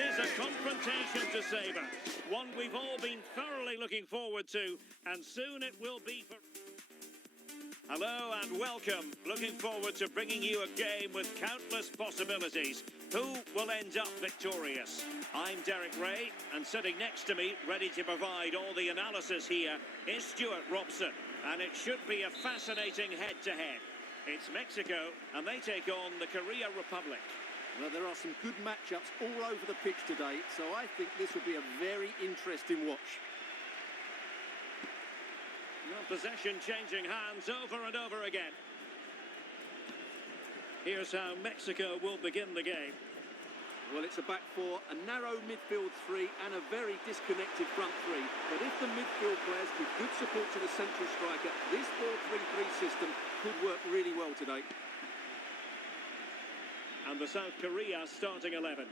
is a confrontation to savour. One we've all been thoroughly looking forward to, and soon it will be for... Hello and welcome. Looking forward to bringing you a game with countless possibilities. Who will end up victorious? I'm Derek Ray, and sitting next to me, ready to provide all the analysis here, is Stuart Robson. And it should be a fascinating head-to-head. It's Mexico, and they take on the Korea Republic. Well, there are some good matchups all over the pitch today, so I think this will be a very interesting watch. Well, possession changing hands over and over again. Here's how Mexico will begin the game. Well, it's a back four, a narrow midfield three and a very disconnected front three. But if the midfield players give good support to the central striker, this 4-3-3 system could work really well today. And the South Korea starting 11.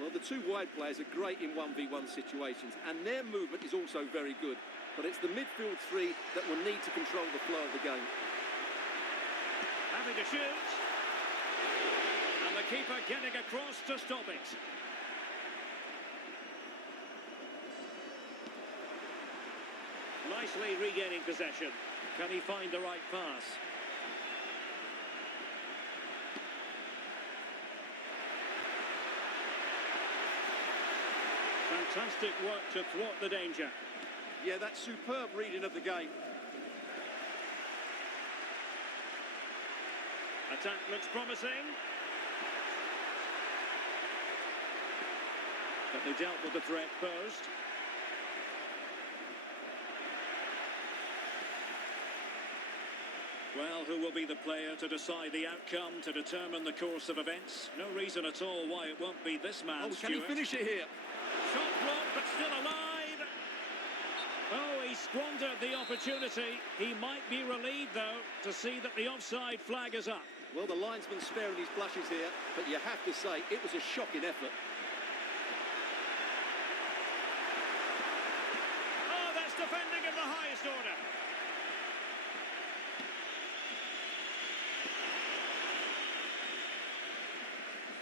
Well, the two wide players are great in 1v1 situations, and their movement is also very good. But it's the midfield three that will need to control the flow of the game. Having to shoot. And the keeper getting across to stop it. Nicely regaining possession. Can he find the right pass? Fantastic work to thwart the danger. Yeah, that's superb reading of the game. Attack looks promising. But they dealt with the threat posed. Well, who will be the player to decide the outcome, to determine the course of events? No reason at all why it won't be this man, Can he finish it here? Shot blocked, but still alive. Oh, he squandered the opportunity. He might be relieved, though, to see that the offside flag is up. Well, the linesman's sparing his blushes here, but you have to say it was a shocking effort. Oh, that's defending of the highest order.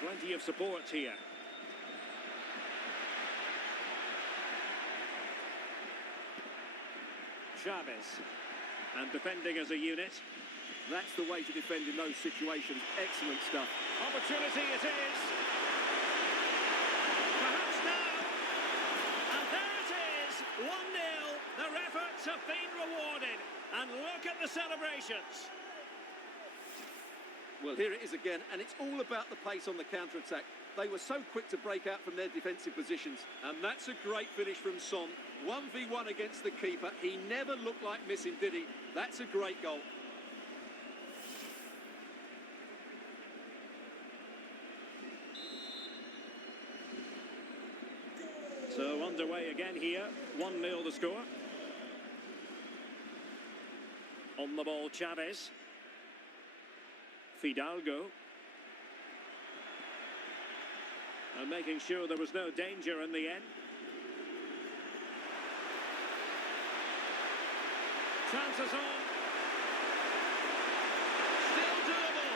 Plenty of support here. Chavez. And defending as a unit. That's the way to defend in those situations. Excellent stuff. Opportunity it is. Perhaps now. And there it is. 1-0. Their efforts have been rewarded. And look at the celebrations. Well, here it is again, and it's all about the pace on the counter-attack. They were so quick to break out from their defensive positions. And that's a great finish from Son. 1v1 against the keeper. He never looked like missing, did he? That's a great goal. So underway again here. 1-0 the score. On the ball, Chavez. Fidalgo. And making sure there was no danger in the end. Chances on. Still doable.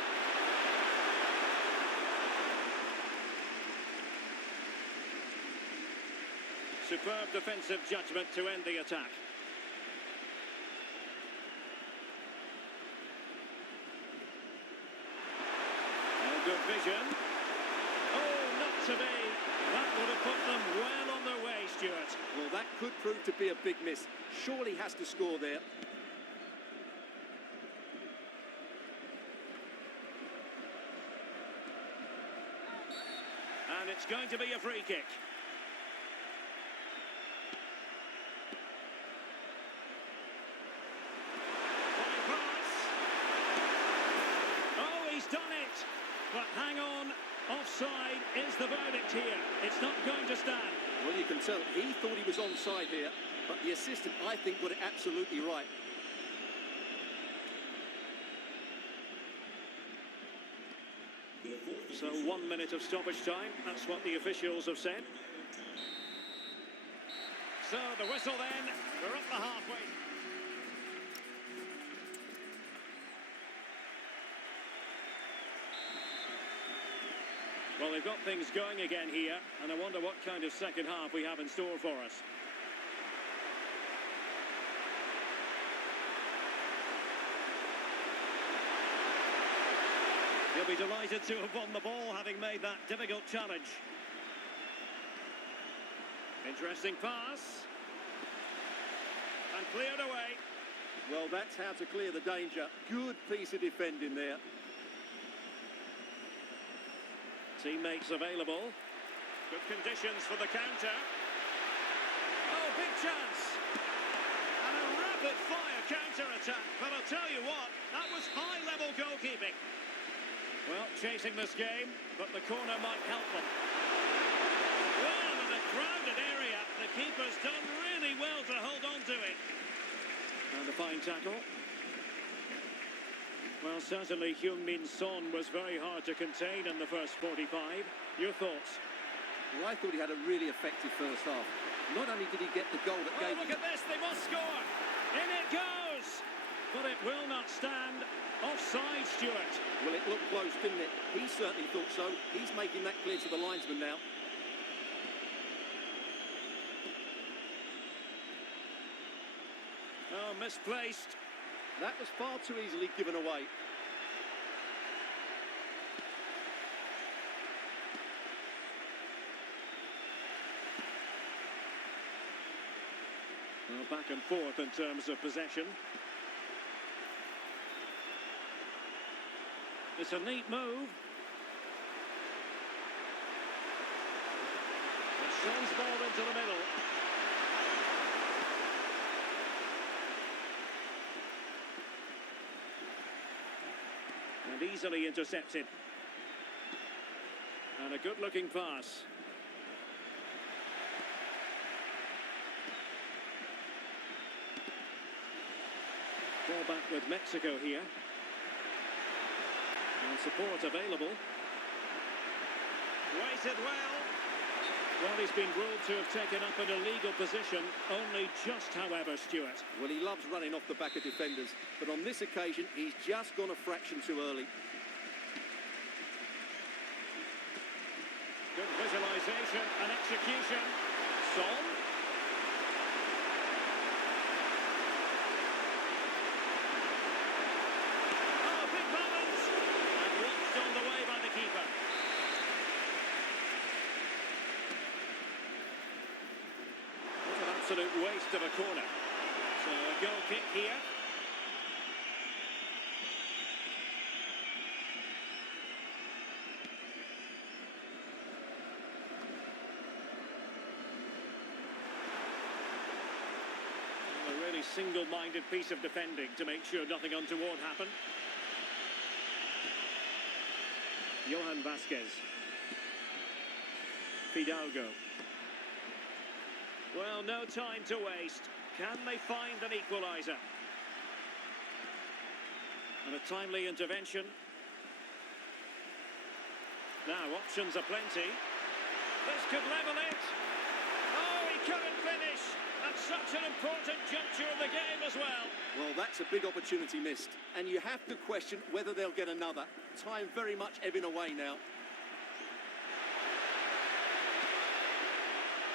Superb defensive judgment to end the attack. Good vision. Oh, not to be. That would have put them well on their way, Stuart. Well, that could prove to be a big miss. Surely has to score there. And it's going to be a free kick. Fine pass. Oh, he's done it. But hang on, offside is the verdict here. It's not going to stand. Well, you can tell he thought he was onside here, but the assistant, I think, got it absolutely right. So 1 minute of stoppage time, that's what the officials have said. So the whistle then, we're up the halfway. Well, they've got things going again here, and I wonder what kind of second half we have in store for us. He'll be delighted to have won the ball, having made that difficult challenge. Interesting pass. And cleared away. Well, that's how to clear the danger. Good piece of defending there. Teammates available. Good conditions for the counter. Oh, big chance. And a rapid-fire counter-attack. But I'll tell you what, that was high-level goalkeeping. Well, chasing this game, but the corner might help them. Well, in a crowded area, the keeper's done really well to hold on to it. And a fine tackle. Well, certainly Heung-min Son was very hard to contain in the first 45. Your thoughts? Well, I thought he had a really effective first half. Not only did he get the goal that gave... Oh, look at this, they must score! In it goes! But it will not stand. Offside, Stuart. Well, it looked close, didn't it? He certainly thought so. He's making that clear to the linesman now. Oh, misplaced. That was far too easily given away. Well, back and forth in terms of possession. It's a neat move. It sends ball into the middle. And easily intercepted. And a good-looking pass. Ball back with Mexico here. And support available. Waited well. Well, he's been ruled to have taken up an illegal position, only just, however, Stuart. Well, he loves running off the back of defenders, but on this occasion, he's just gone a fraction too early. Good visualisation and execution. Son. Oh, big balance. And watched on the way by the keeper. What an absolute waste of a corner. So a goal kick here. A really single-minded piece of defending to make sure nothing untoward happened. Johan Vasquez. Fidalgo. Well, no time to waste. Can they find an equaliser? And a timely intervention. Now, options are plenty. This could level it. Oh, he couldn't finish. At such an important juncture of the game as well. Well, that's a big opportunity missed. And you have to question whether they'll get another. Time very much ebbing away now.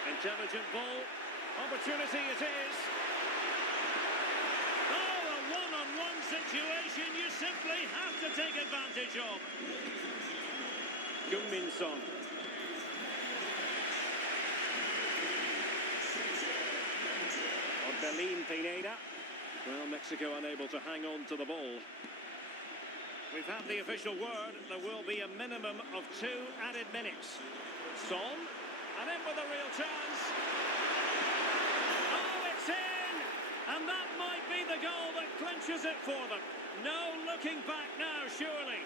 Intelligent ball. Opportunity it is. Oh, a one-on-one situation you simply have to take advantage of. Heung-min Son. Orbelín Pineda. Well, Mexico unable to hang on to the ball. We've had the official word. There will be a minimum of 2 added minutes. Son. And in with a real chance. Oh, it's in! And that might be the goal that clinches it for them. No looking back now, surely.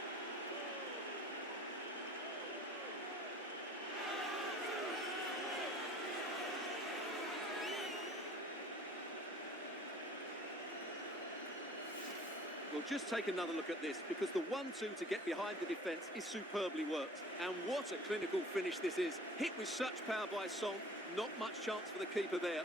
Well, just take another look at this, because the 1-2 to get behind the defence is superbly worked. And what a clinical finish this is. Hit with such power by Son, not much chance for the keeper there.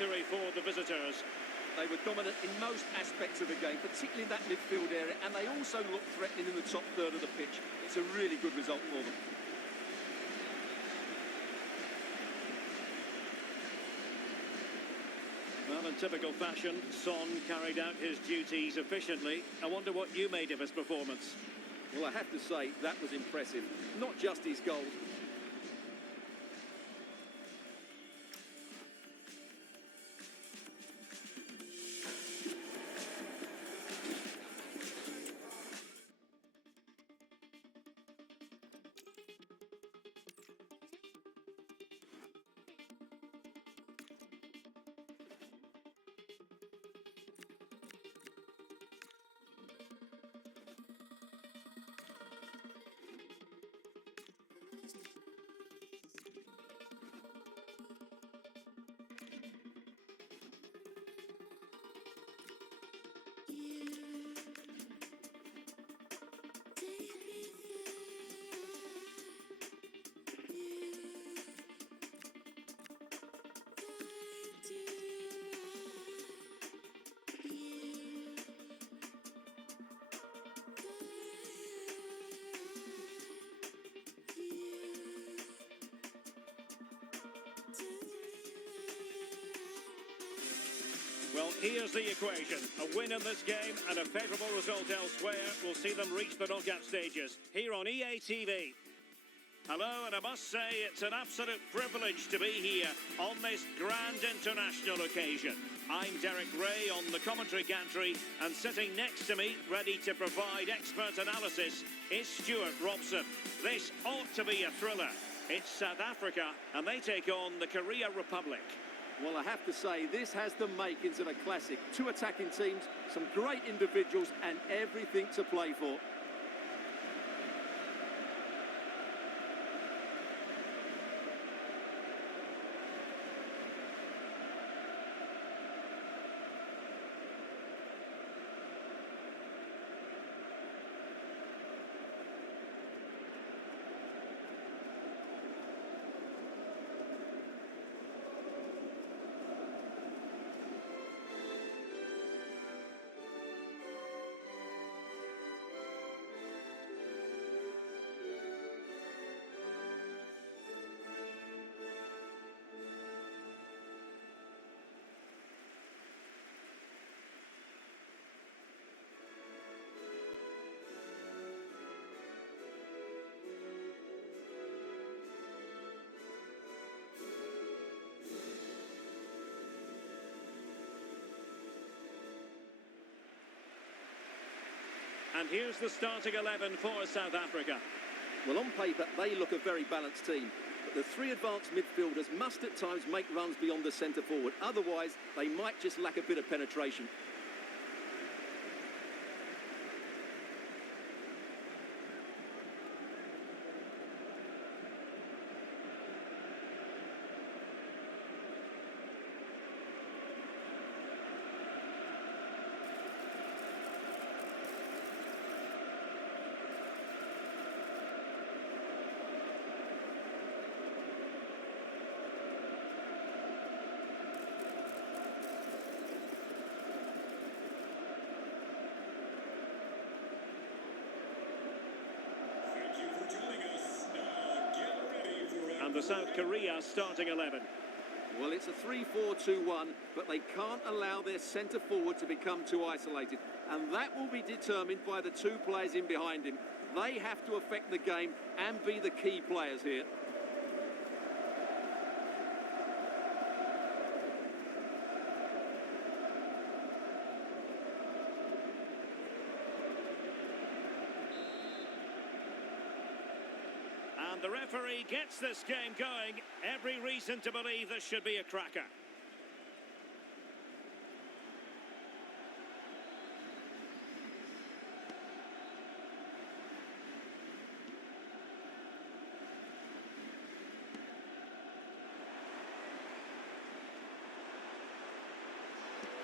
victory for the visitors. They were dominant in most aspects of the game, particularly in that midfield area, and they also looked threatening in the top third of the pitch. It's a really good result for them. Well, in typical fashion, Son carried out his duties efficiently. I wonder what you made of his performance. Well, I have to say, that was impressive. Not just his goals. Well, here's the equation. A win in this game and a favourable result elsewhere will see them reach the knockout stages here on EA TV. Hello, and I must say it's an absolute privilege to be here on this grand international occasion. I'm Derek Ray on the commentary gantry, and sitting next to me, ready to provide expert analysis, is Stuart Robson. This ought to be a thriller. It's South Africa, and they take on the Korea Republic. Well, I have to say, this has the makings of a classic. Two attacking teams, some great individuals, and everything to play for. And here's the starting 11 for South Africa. Well, on paper, they look a very balanced team. But the three advanced midfielders must at times make runs beyond the centre forward. Otherwise, they might just lack a bit of penetration. And the South Korea starting 11. Well, it's a 3-4-2-1, but they can't allow their centre forward to become too isolated. And that will be determined by the two players in behind him. They have to affect the game and be the key players here. And the referee gets this game going. Every reason to believe this should be a cracker.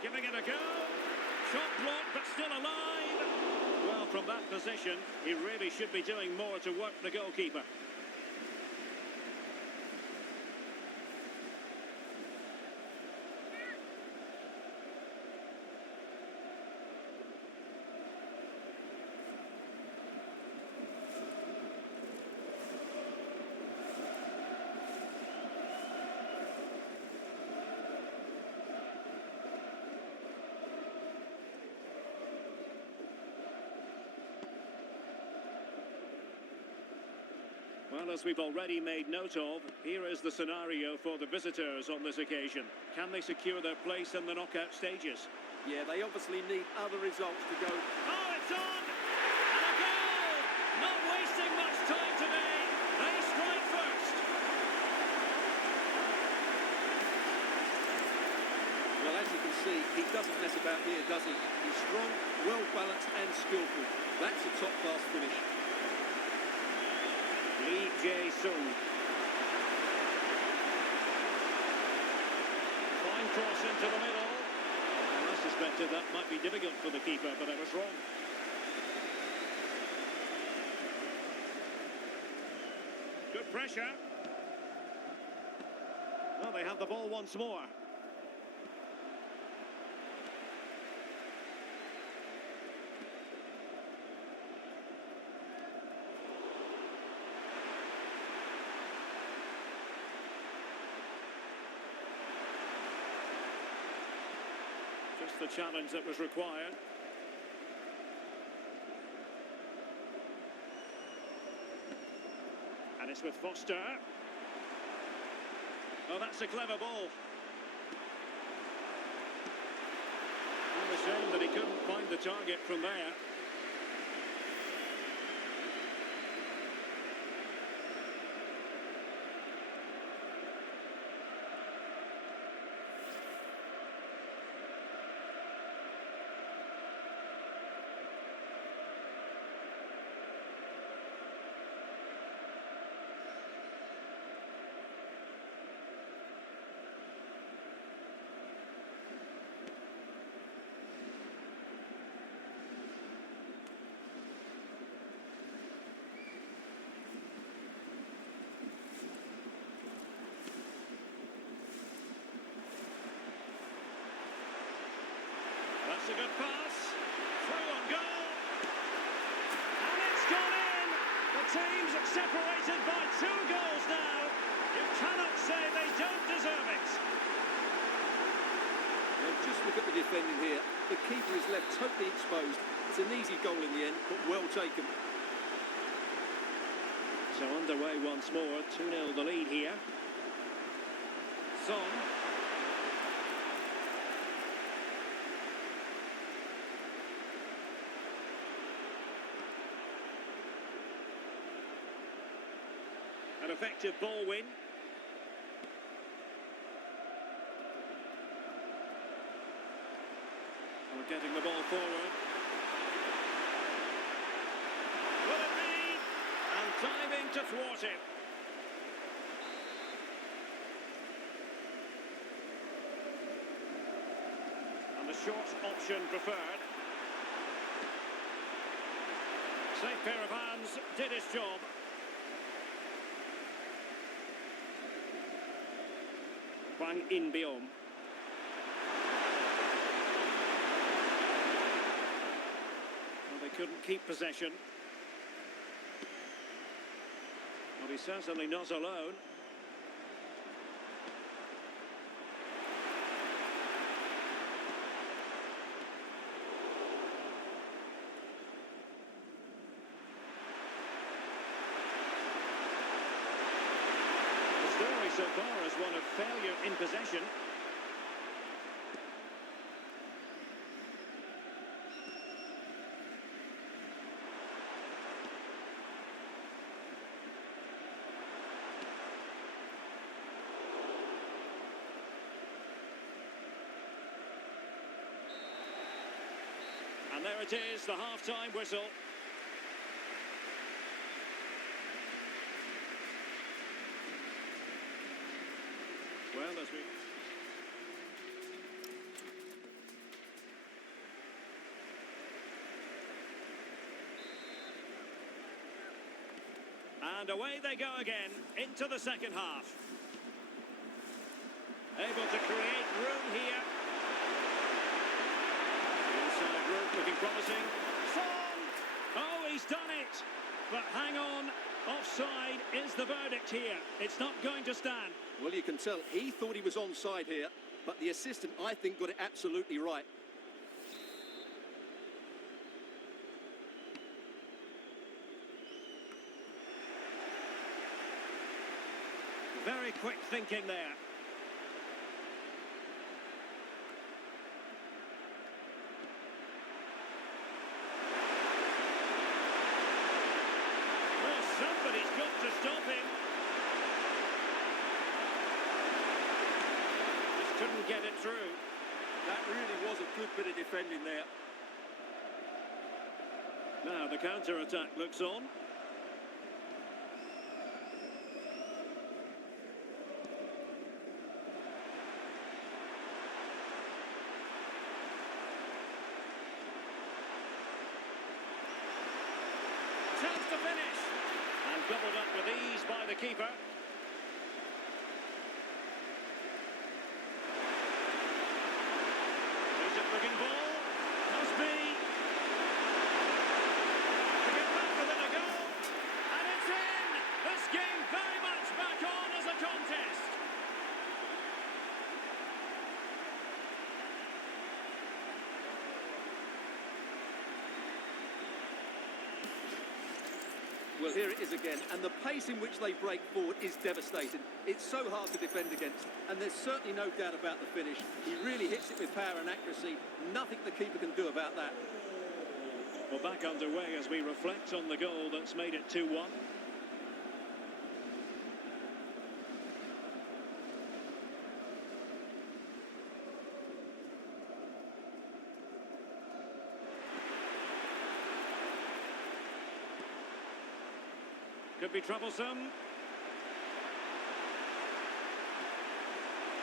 Giving it a go. Shot blocked, but still alive. Well, from that position, he really should be doing more to work the goalkeeper. Well, as we've already made note of, here is the scenario for the visitors on this occasion. Can they secure their place in the knockout stages? Yeah, they obviously need other results to go. Oh, it's on! And a goal! Not wasting much time today. They strike first. Well, as you can see, he doesn't mess about here, does he? He's strong, well-balanced and skillful. That's a top-class finish. Lee Jae-sung. Fine cross into the middle. I suspected that might be difficult for the keeper, but I was wrong. Good pressure. Well, they have the ball once more. Just the challenge that was required. And it's with Foster. Oh, that's a clever ball. Well, a shame that he couldn't find the target from there. That's a good pass. Through on goal. And it's gone in. The team's separated by 2 goals now. You cannot say they don't deserve it. Well, just look at the defending here. The keeper is left totally exposed. It's an easy goal in the end, but well taken. So underway once more. 2-0 the lead here. Son. An effective ball win. We're getting the ball forward. Will it be? And diving to thwart it. And the short option preferred. Safe pair of hands, did his job. Hwang In-beom. Well, they couldn't keep possession. Well, he's certainly not alone. So far as one of failure in possession. And there it is, the half-time whistle. Well, as we... And away they go again, into the second half. Able to create room here. Inside route looking promising. Son! Oh, he's done it! But hang on, offside is the verdict here. It's not going to stand. Well, you can tell he thought he was onside here, but the assistant, I think, got it absolutely right. quick thinking there. Well, somebody's got to stop him. Just couldn't get it through. That really was a good bit of defending there. Now the counter-attack looks on. Chance to finish. And gobbled up with ease by the keeper. Decent looking ball. Must be. To get back within a goal. And it's in. This game very much back on as a contest. Well, here it is again, and the pace in which they break forward is devastating. It's so hard to defend against, and there's certainly no doubt about the finish. He really hits it with power and accuracy. Nothing the keeper can do about that. Well, back underway as we reflect on the goal that's made it 2-1. Could be troublesome.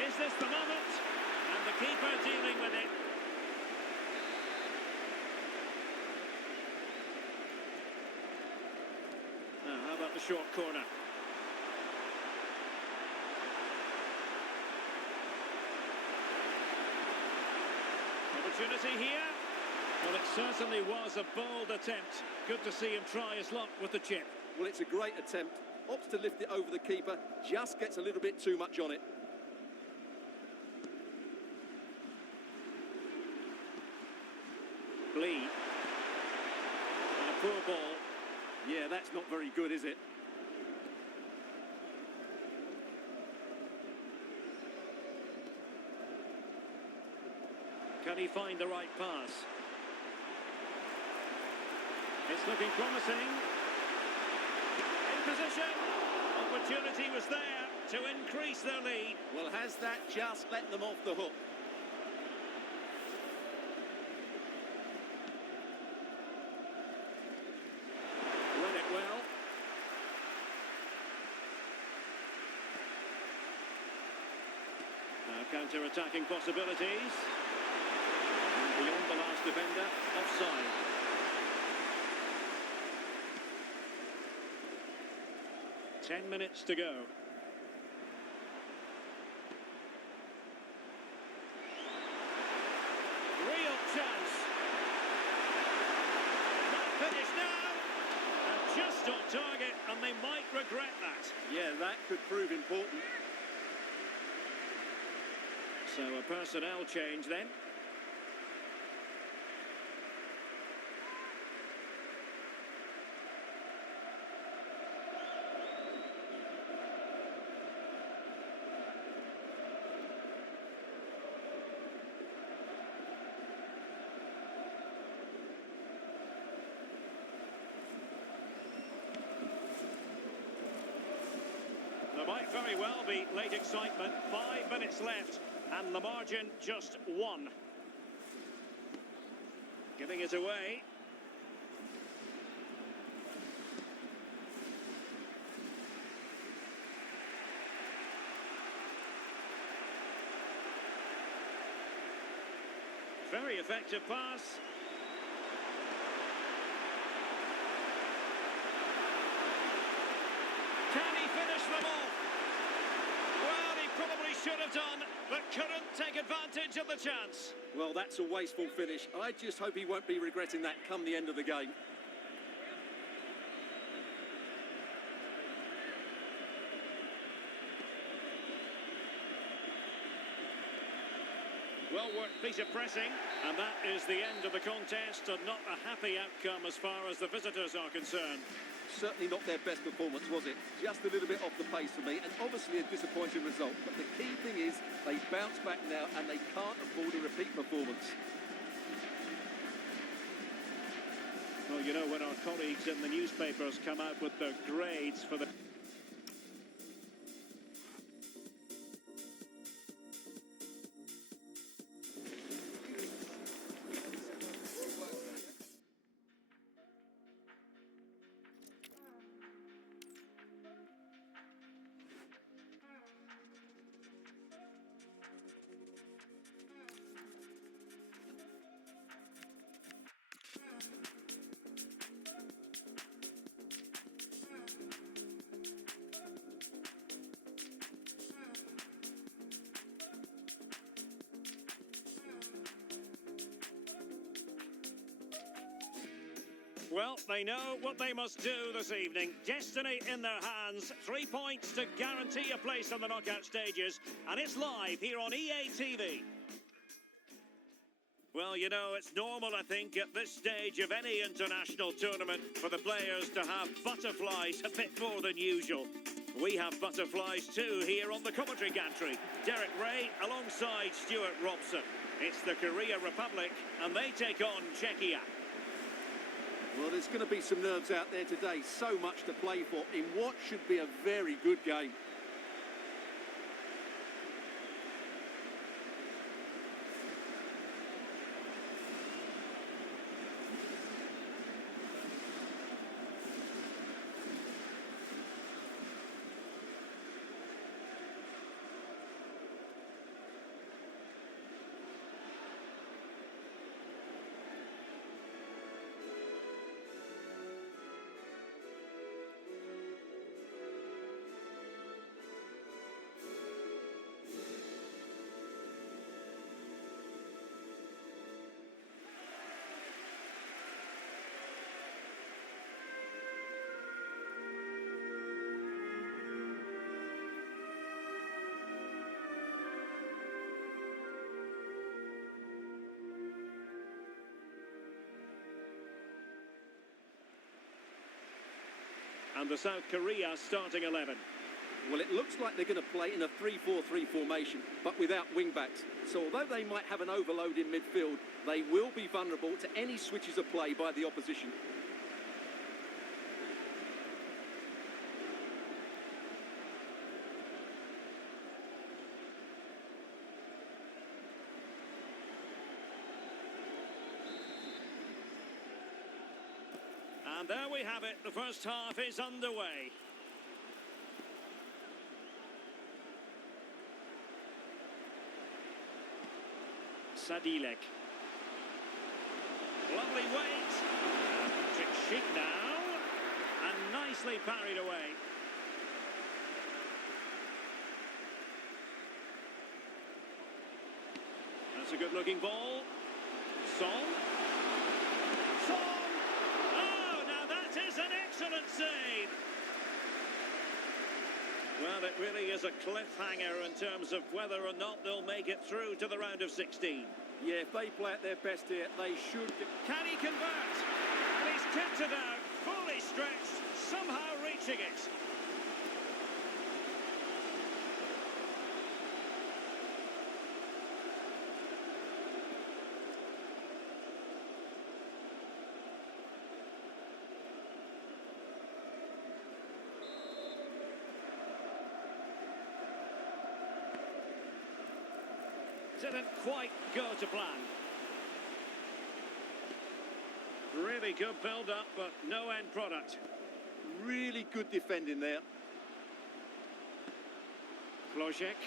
Is this the moment? And the keeper dealing with it. Now, how about the short corner? Opportunity here. Well, it certainly was a bold attempt. Good to see him try his luck with the chip. Well, it's a great attempt. Opts to lift it over the keeper, just gets a little bit too much on it. Lee. And a poor ball. Yeah, that's not very good, is it? Can he find the right pass? It's looking promising. Position. Opportunity was there to increase their lead. Well, has that just let them off the hook? Read it well. Now counter-attacking possibilities. And beyond the last defender, offside. 10 minutes to go. Real chance. Not finished now. And just on target, and they might regret that. Yeah, that could prove important. So a personnel change then. There might very well be late excitement. 5 minutes left, and the margin just 1. Giving it away. Very effective pass. Can he finish them off? Well, he probably should have done, but couldn't take advantage of the chance. Well, that's a wasteful finish. I just hope he won't be regretting that come the end of the game. Well-worked piece of pressing, and that is the end of the contest, and not a happy outcome as far as the visitors are concerned. certainly not their best performance, was it? Just a little bit off the pace for me, and obviously a disappointing result. But the key thing is they bounce back now, and they can't afford a repeat performance. Well, you know, when our colleagues in the newspapers come out with their grades for the... Well, they know what they must do this evening. Destiny in their hands. 3 points to guarantee a place on the knockout stages. And it's live here on EA TV. Well, you know, it's normal, I think, at this stage of any international tournament for the players to have butterflies a bit more than usual. We have butterflies too here on the commentary gantry. Derek Ray alongside Stuart Robson. It's the Korea Republic and they take on Czechia. Well, there's going to be some nerves out there today. So much to play for in what should be a very good game. And the South Korea starting 11. Well, it looks like they're going to play in a 3-4-3 formation, but without wing-backs. So although they might have an overload in midfield, they will be vulnerable to any switches of play by the opposition. And there we have it. The first half is underway. Sadilek. Lovely weight. Chick now. And nicely parried away. That's a good-looking ball. Son. Son! Oh, now that is an excellent save. Well, it really is a cliffhanger in terms of whether or not they'll make it through to the round of 16. Yeah, if they play at their best here, they should. Can he convert? And he's tipped it out, fully stretched, somehow reaching it. Didn't quite go to plan. Really good build-up, but no end product. Really good defending there. Flojek.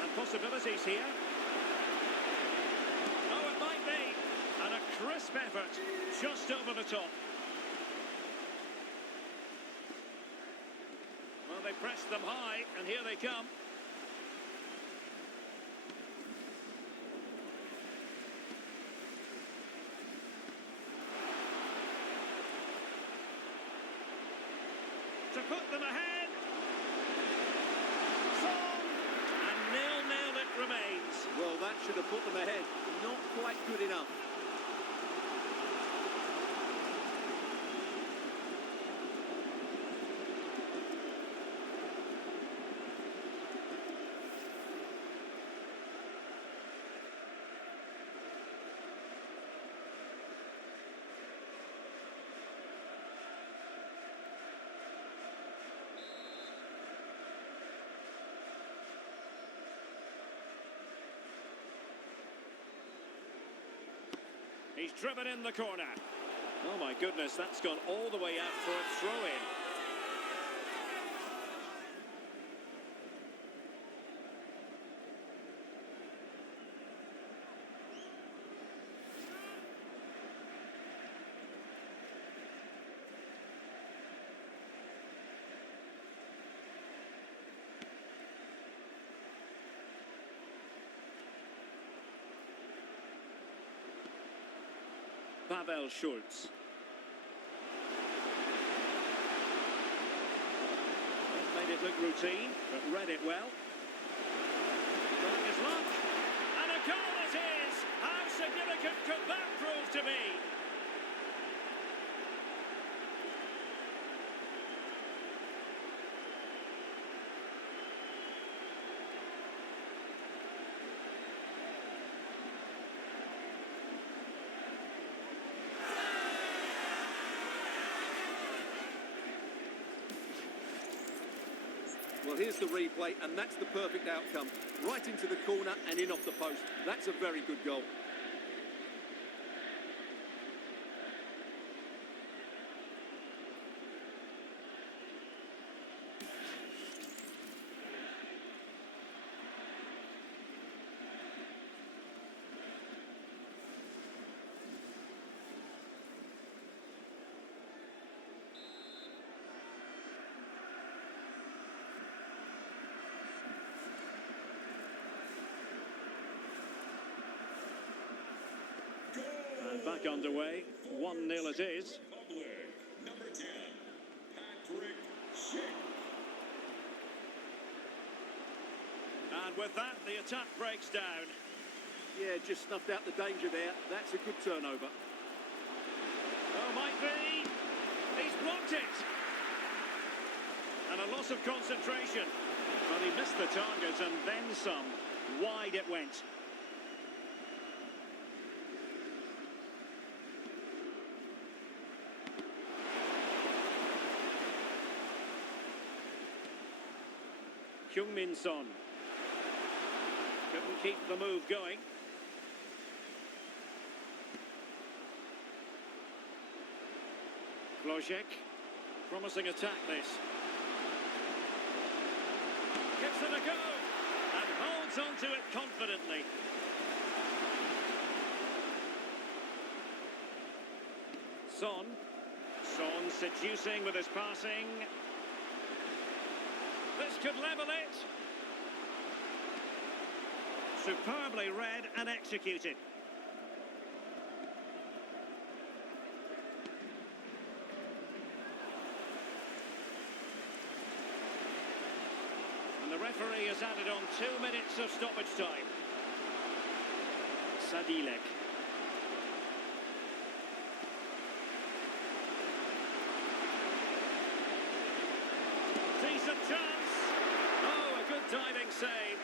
And possibilities here. Oh, it might be. And a crisp effort just over the top. Well, they pressed them high, and here they come. To put them ahead. Song! And 0-0 it remains. Well, that should have put them ahead. Not quite good enough. He's driven in the corner. Oh my goodness, that's gone all the way out for a throw-in. Pavel Schulz. Made it look routine, but read it well. Trying his luck. And a goal it is! How significant could that prove to be? Well, here's the replay, and that's the perfect outcome. Right into the corner and in off the post. That's a very good goal. And back underway, 1-0 it is. Number 10, Patrick Schick. And with that, the attack breaks down. Yeah, just snuffed out the danger there. That's a good turnover. Oh, might be. He's blocked it. And a loss of concentration. But he missed the target and then some. Wide it went. Heung-min Son. Couldn't keep the move going. Wložek. Promising attack this. Gives it a go. And holds on to it confidently. Son. Son seducing with his passing. This could level it. Superbly read and executed. And the referee has added on 2 minutes of stoppage time. Sadilek. Decent chance. Oh, a good diving save.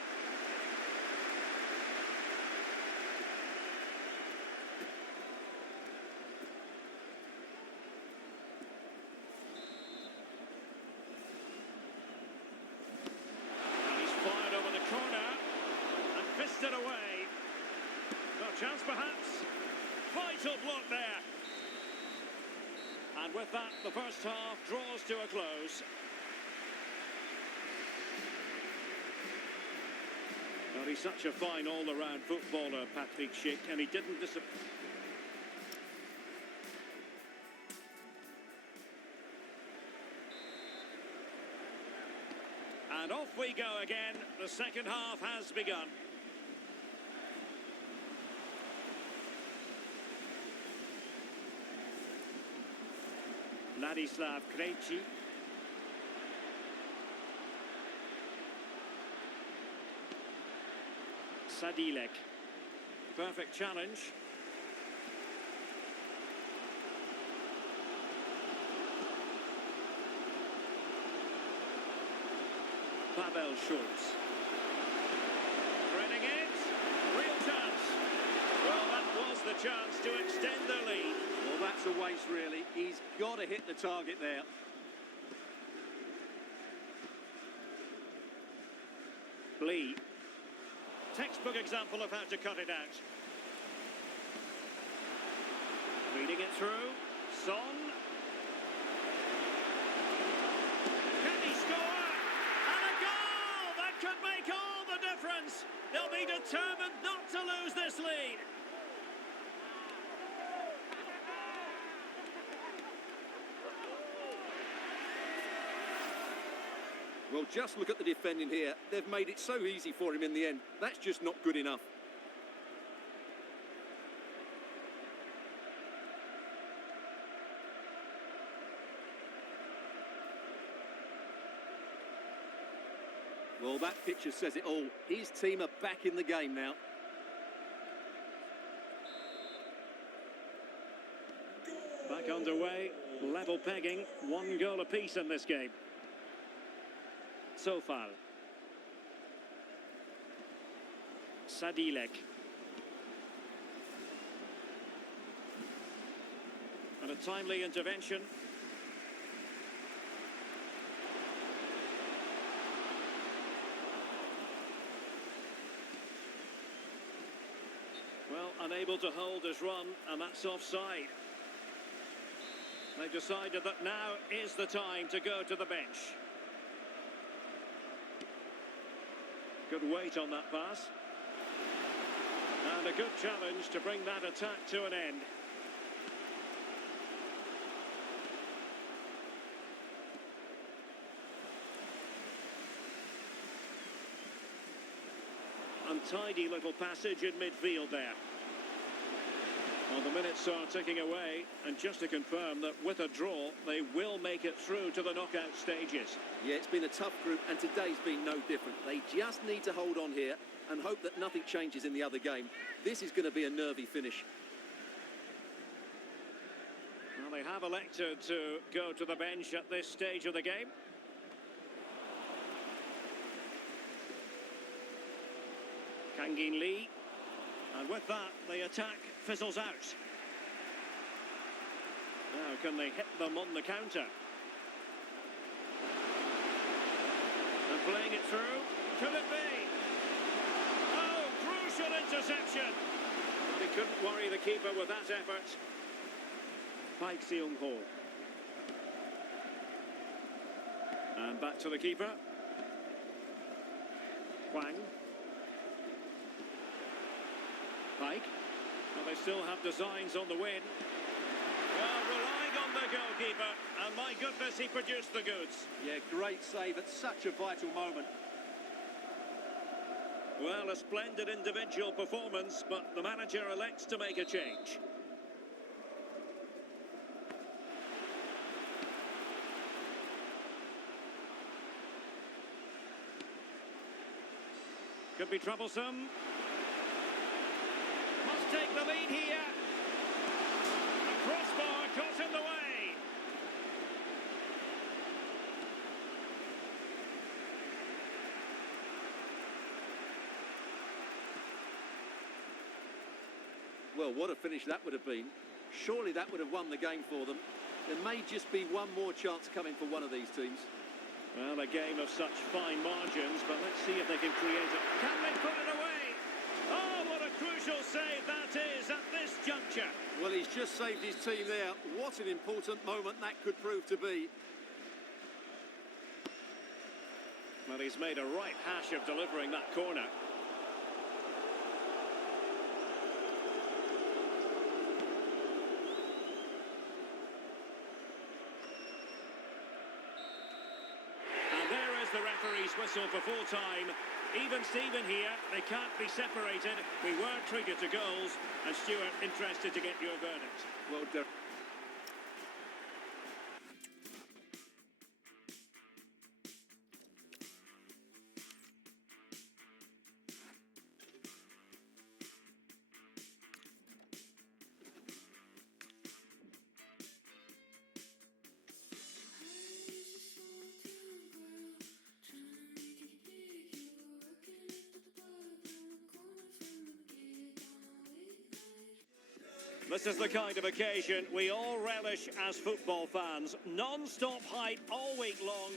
And he's fired over the corner and fisted away. No chance perhaps. Vital block there. And with that, the first half draws to a close. Well, he's such a fine all-around footballer, Patrick Schick, and he didn't disappoint. And off we go again. The second half has begun. Ladislav Krejci. Sadilek. Perfect challenge. Pavel Schulz. Threading it. Real chance. Well, that was the chance to extend the lead. Well, that's a waste, really. He's got to hit the target there. Lee. Textbook example of how to cut it out. Feeding it through. Son. Can he score? And a goal! That could make all the difference. They'll be determined not to lose this lead. Well, just look at the defending here. They've made it so easy for him in the end. That's just not good enough. Well, that picture says it all. His team are back in the game now. Back underway, level pegging, 1 goal apiece in this game. Sofal. Sadilek. And a timely intervention. Well, unable to hold his run, and that's offside. They've decided that now is the time to go to the bench. Good weight on that pass. And a good challenge to bring that attack to an end. Untidy little passage in midfield there. Well, the minutes are ticking away, and just to confirm that with a draw, they will make it through to the knockout stages. Yeah, it's been a tough group, and today's been no different. They just need to hold on here and hope that nothing changes in the other game. This is going to be a nervy finish. Well, they have elected to go to the bench at this stage of the game. Kangin Lee. And with that, the attack fizzles out. Now, can they hit them on the counter? And playing it through. Could it be? Oh, crucial interception. Well, he couldn't worry the keeper with that effort. Paik Seung-ho. And back to the keeper. Hwang. Paik. Well, they still have designs on the win. Well, relying on the goalkeeper, and my goodness, he produced the goods. Yeah, great save at such a vital moment. Well, a splendid individual performance, but the manager elects to make a change. Could be troublesome. Must take the lead here. A crossbar caught in the way. Well, what a finish that would have been. Surely that would have won the game for them. There may just be one more chance coming for one of these teams. Well, a game of such fine margins, but let's see if they can create it. Can they put it away? Oh, what a crucial save that is at this juncture. Well, he's just saved his team there. What an important moment that could prove to be. Well, he's made a right hash of delivering that corner. The referee's whistle for full time. Even Steven here, they can't be separated. We were treated to goals, and Stuart, interested to get your verdict. Well done. This is the kind of occasion we all relish as football fans. Non-stop hype all week long.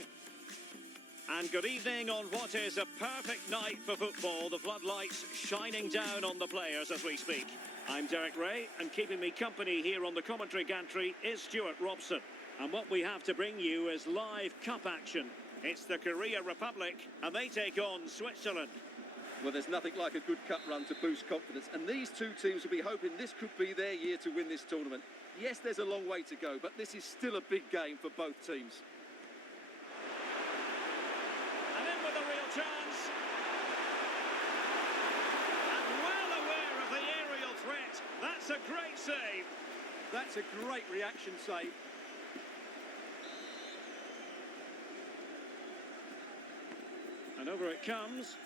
And good evening on what is a perfect night for football. The floodlights shining down on the players as we speak. I'm Derek Ray, and keeping me company here on the commentary gantry is Stuart Robson. And what we have to bring you is live cup action. It's the Korea Republic, and they take on Switzerland. Well, there's nothing like a good cup run to boost confidence, and these two teams will be hoping this could be their year to win this tournament. Yes, there's a long way to go, but this is still a big game for both teams. And in with a real chance. And well aware of the aerial threat. That's a great save. That's a great reaction save. And over it comes.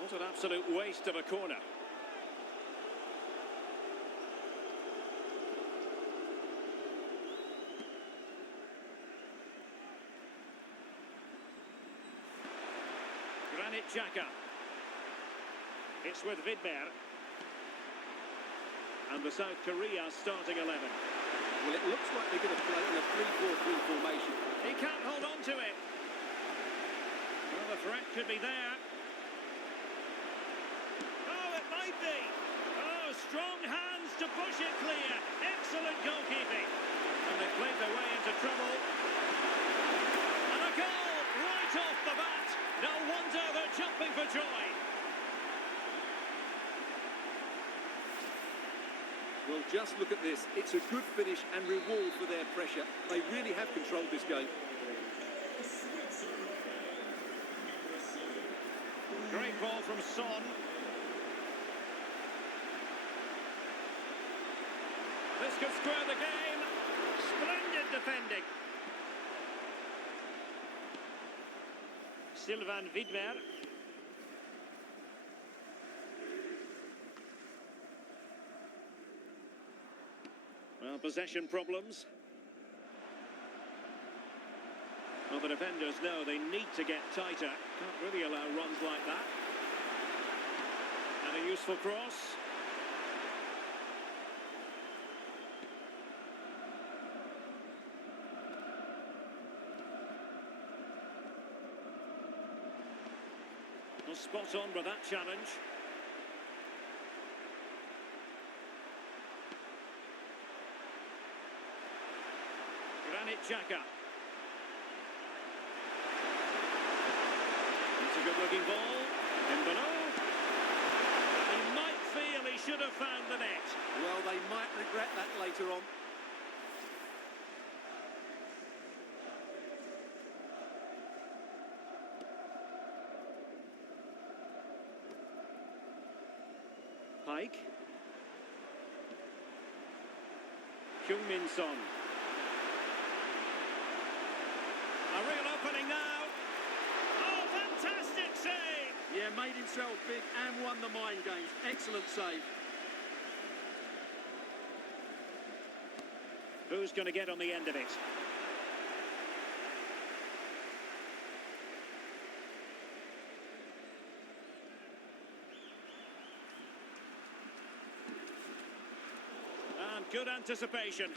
What an absolute waste of a corner. Granit Xhaka. It's with Vidmer. And the South Korea starting 11. Well, it looks like they're going to play in a 3-4-3 formation. He can't hold on to it. Well, the threat could be there. Oh, it might be. Oh, strong hands to push it clear. Excellent goalkeeping. And they played their way into trouble. And a goal right off the bat. No wonder they're jumping for joy. Well, just look at this. It's a good finish and reward for their pressure. They really have controlled this game. Great ball from Son. This could square the game. Splendid defending. Sylvain Vidmer. Well, possession problems. Well, the defenders know they need to get tighter. Can't really allow runs like that. And a useful cross. Well, spot on with that challenge. Granit Xhaka. It's a good-looking ball. In below. He might feel he should have found the net. Well, they might regret that later on. Pike. Heung-min Son. A real opening now. Oh, fantastic save! Yeah, made himself big and won the mind games. Excellent save. Who's going to get on the end of it? And good anticipation.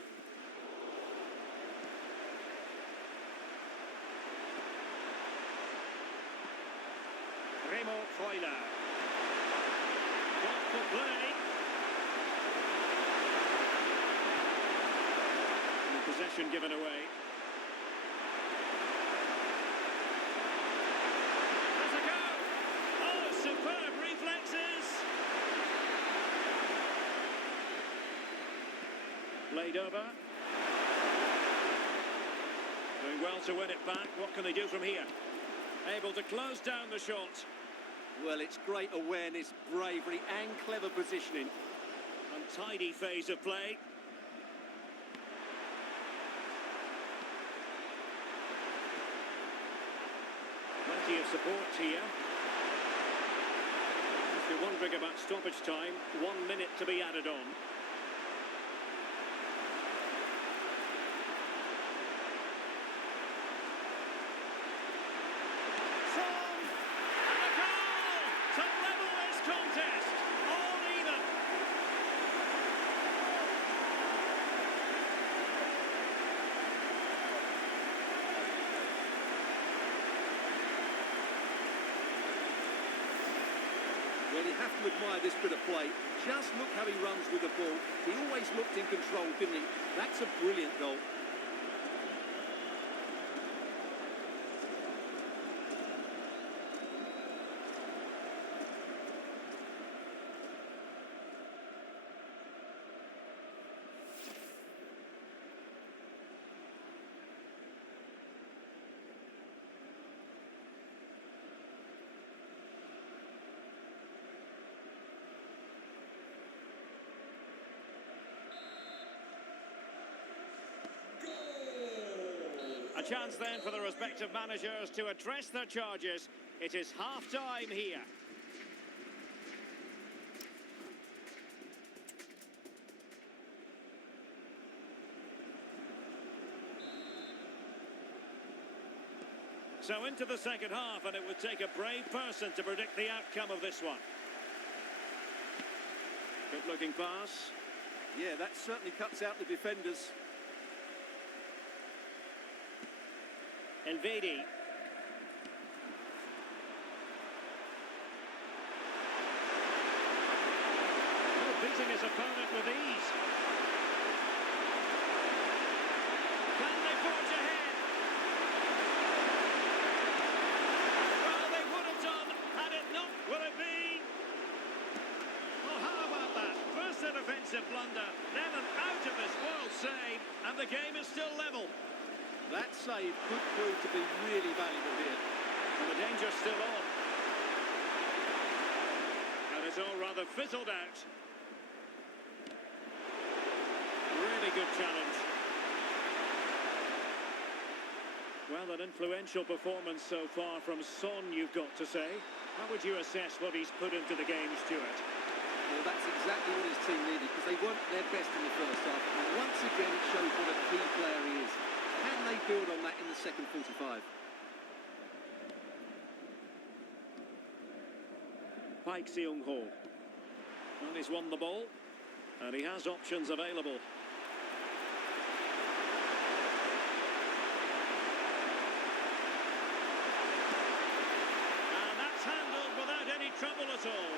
Remo Freuler. Thoughtful play. And possession given away. Has a go. Oh, superb reflexes. Played over. Doing well to win it back. What can they do from here? Able to close down the shot. Well, it's great awareness, bravery and clever positioning. Untidy phase of play. Plenty of support here. If you're wondering about stoppage time, 1 minute to be added on. Well, Well, you have to admire this bit of play. Just look how he runs with the ball. He always looked in control, didn't he? That's a brilliant goal. A chance then for the respective managers to address their charges. It is half-time here. So into the second half, and it would take a brave person to predict the outcome of this one. Good-looking pass. Yeah, that certainly cuts out the defenders. Elvedi. Oh, beating his opponent with ease. Can they forge ahead? Well, they would have done had it not. Will it be? Oh, how about that? First a defensive blunder, then an out-of-this-world save, and the game is still level. That save could prove to be really valuable here. And the danger's still on. And it's all rather fizzled out. Really good challenge. Well, an influential performance so far from Son, you've got to say. How would you assess what he's put into the game, Stuart? Well, that's exactly what his team needed, because they weren't their best in the first half. And once again, it shows what a key player he is. Can they build on that in the second 45? Park Seung-ho. Well, he's won the ball, and he has options available. And that's handled without any trouble at all.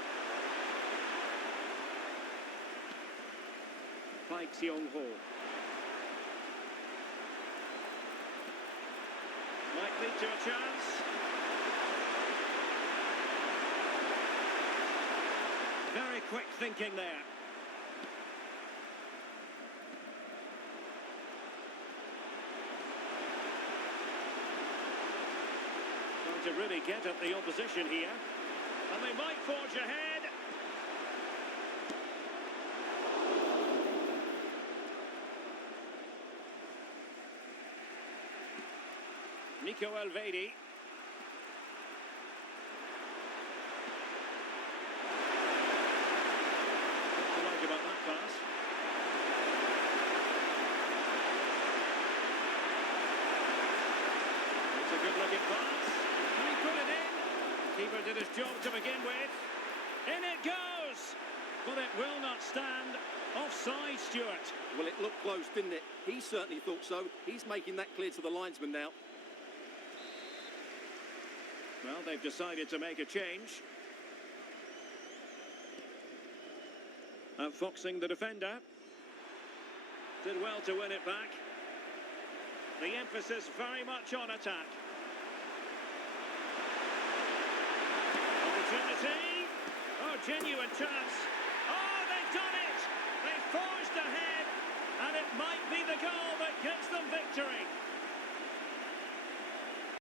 Park Seung-ho. Might lead to a chance. Very quick thinking there. Trying to really get at the opposition here. And they might forge ahead. Nico Elvedi. What do you like about that pass? It's a good-looking pass. And he put it in. Keeper did his job to begin with. In it goes! But it will not stand. Offside, Stuart. Well, it looked close, didn't it? He certainly thought so. He's making that clear to the linesman now. Well, they've decided to make a change. Outfoxing the defender. Did well to win it back. The emphasis very much on attack. Opportunity. Oh, genuine chance. Oh, they've done it! They forged ahead, and it might be the goal that gives them victory.